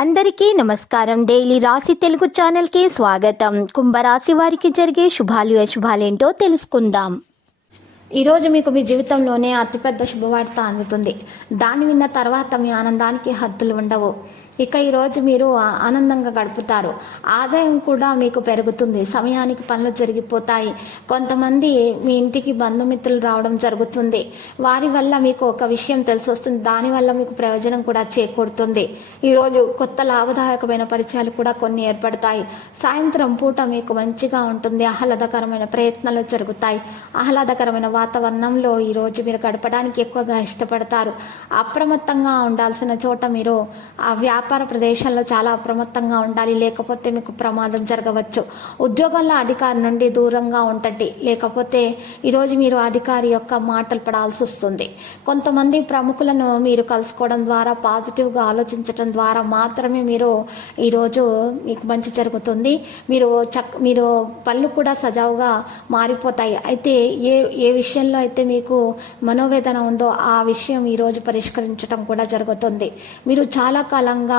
అందరికీ నమస్కారం. డైలీ రాశి తెలుగు ఛానల్కి స్వాగతం. కుంభరాశి వారికి జరిగే శుభాలు అశుభాలేంటో తెలుసుకుందాం. ఈరోజు మీకు మీ జీవితంలోనే అతిపెద్ద శుభవార్త అందుతుంది. దాన్ని విన్న తర్వాత మీ ఆనందానికి హద్దులు ఉండవు. ఇక ఈరోజు మీరు ఆనందంగా గడుపుతారు. ఆదాయం కూడా మీకు పెరుగుతుంది. సమయానికి పనులు జరిగిపోతాయి. కొంతమంది మీ ఇంటికి బంధుమిత్రులు రావడం జరుగుతుంది. వారి వల్ల మీకు ఒక విషయం తెలిసి వస్తుంది. దానివల్ల మీకు ప్రయోజనం కూడా చేకూరుతుంది. ఈరోజు కొత్త లాభదాయకమైన పరిచయాలు కూడా కొన్ని ఏర్పడతాయి. సాయంత్రం పూట మీకు మంచిగా ఉంటుంది. ఆహ్లాదకరమైన ప్రయత్నాలు జరుగుతాయి. ఆహ్లాదకరమైన వాతావరణంలో ఈరోజు మీరు గడపడానికి ఎక్కువగా ఇష్టపడతారు. అప్రమత్తంగా ఉండాల్సిన చోట మీరు ఆ వ్యాపార ప్రదేశాల్లో చాలా అప్రమత్తంగా ఉండాలి. లేకపోతే మీకు ప్రమాదం జరగవచ్చు. ఉద్యోగంలో అధికారి నుండి దూరంగా ఉండండి. లేకపోతే ఈరోజు మీరు అధికారి యొక్క మాటలు పడాల్సి వస్తుంది. కొంతమంది ప్రముఖులను మీరు కలుసుకోవడం ద్వారా, పాజిటివ్గా ఆలోచించడం ద్వారా మాత్రమే మీరు ఈరోజు మీకు మంచి జరుగుతుంది. మీరు పళ్ళు కూడా సజావుగా మారిపోతాయి. అయితే ఏ విషయంలో అయితే మీకు మనోవేదన ఉందో ఆ విషయం ఈరోజు పరిష్కరించడం కూడా జరుగుతుంది. మీరు చాలా కాలంగా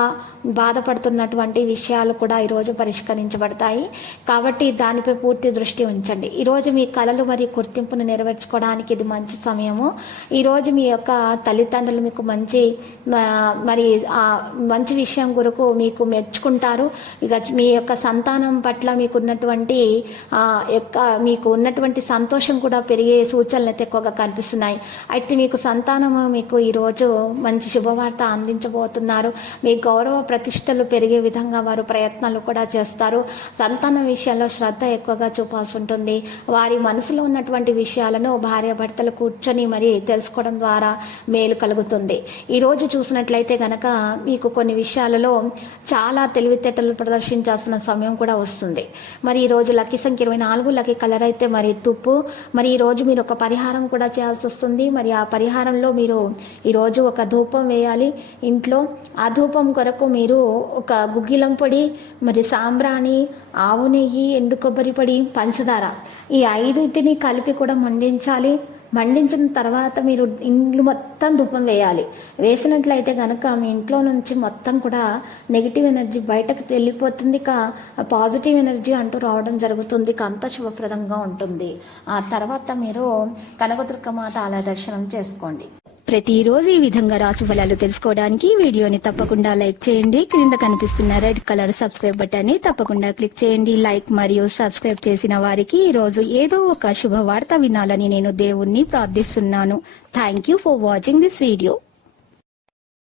బాధపడుతున్నటువంటి విషయాలు కూడా ఈరోజు పరిష్కరించబడతాయి. కాబట్టి దానిపై పూర్తి దృష్టి ఉంచండి. ఈరోజు మీ కళలు మరియు గుర్తింపును నెరవేర్చుకోవడానికి ఇది మంచి సమయము. ఈరోజు మీ యొక్క తల్లిదండ్రులు మీకు మంచి విషయం కొరకు మీకు మెచ్చుకుంటారు. ఇక మీ యొక్క సంతానం పట్ల మీకు ఉన్నటువంటి సంతోషం కూడా పెరిగే సూచనలు అయితే ఎక్కువగా కనిపిస్తున్నాయి. అయితే మీకు సంతానము మీకు ఈరోజు మంచి శుభవార్త అందించబోతున్నారు. మీ గౌరవ ప్రతిష్టలు పెరిగే విధంగా వారు ప్రయత్నాలు కూడా చేస్తారు. సంతానం విషయంలో శ్రద్ధ ఎక్కువగా చూపాల్సి ఉంటుంది. వారి మనసులో ఉన్నటువంటి విషయాలను భార్యాభర్తలు కూర్చొని మరి తెలుసుకోవడం ద్వారా మేలు కలుగుతుంది. ఈరోజు చూసినట్లయితే గనక మీకు కొన్ని విషయాలలో చాలా తెలివితేటలు ప్రదర్శించాల్సిన సమయం కూడా వస్తుంది. మరి ఈరోజు లక్కీ సంఖ్య 24, లక్కీ కలర్ అయితే మరి తుప్పు. మరి ఈరోజు మీరు ఒక పరిహారం కూడా చేయాల్సి వస్తుంది. మరి ఆ పరిహారంలో మీరు ఈరోజు ఒక ధూపం వేయాలి ఇంట్లో. ఆ ధూపం కొరకు మీరు ఒక గుగ్గిలం పొడి, మరి సాంబ్రాణి, ఆవు నెయ్యి, ఎండు కొబ్బరి పొడి, పంచదార ఈ 5టిని కలిపి కూడా మండించాలి. మండించిన తర్వాత మీరు ఇండ్లు మొత్తం ధూపం వేయాలి. వేసినట్లయితే కనుక మీ ఇంట్లో నుంచి మొత్తం కూడా నెగిటివ్ ఎనర్జీ బయటకు వెళ్ళిపోతుంది. పాజిటివ్ ఎనర్జీ అంటూ రావడం జరుగుతుంది. అంత శుభప్రదంగా ఉంటుంది. ఆ తర్వాత మీరు కనకదుర్గమాత ఆలయ దర్శనం చేసుకోండి. ప్రతిరోజు ఈ విధంగా రాశి ఫలాలు తెలుసుకోవడానికి వీడియోని తప్పకుండా లైక్ చేయండి. క్రింద కనిపిస్తున్న రెడ్ కలర్ సబ్స్క్రైబ్ బటన్ ని తప్పకుండా క్లిక్ చేయండి. లైక్ మరియు సబ్స్క్రైబ్ చేసిన వారికి ఈ రోజు ఏదో ఒక శుభవార్త వినాలని నేను దేవుణ్ణి ప్రార్థిస్తున్నాను. Thank you for watching this video.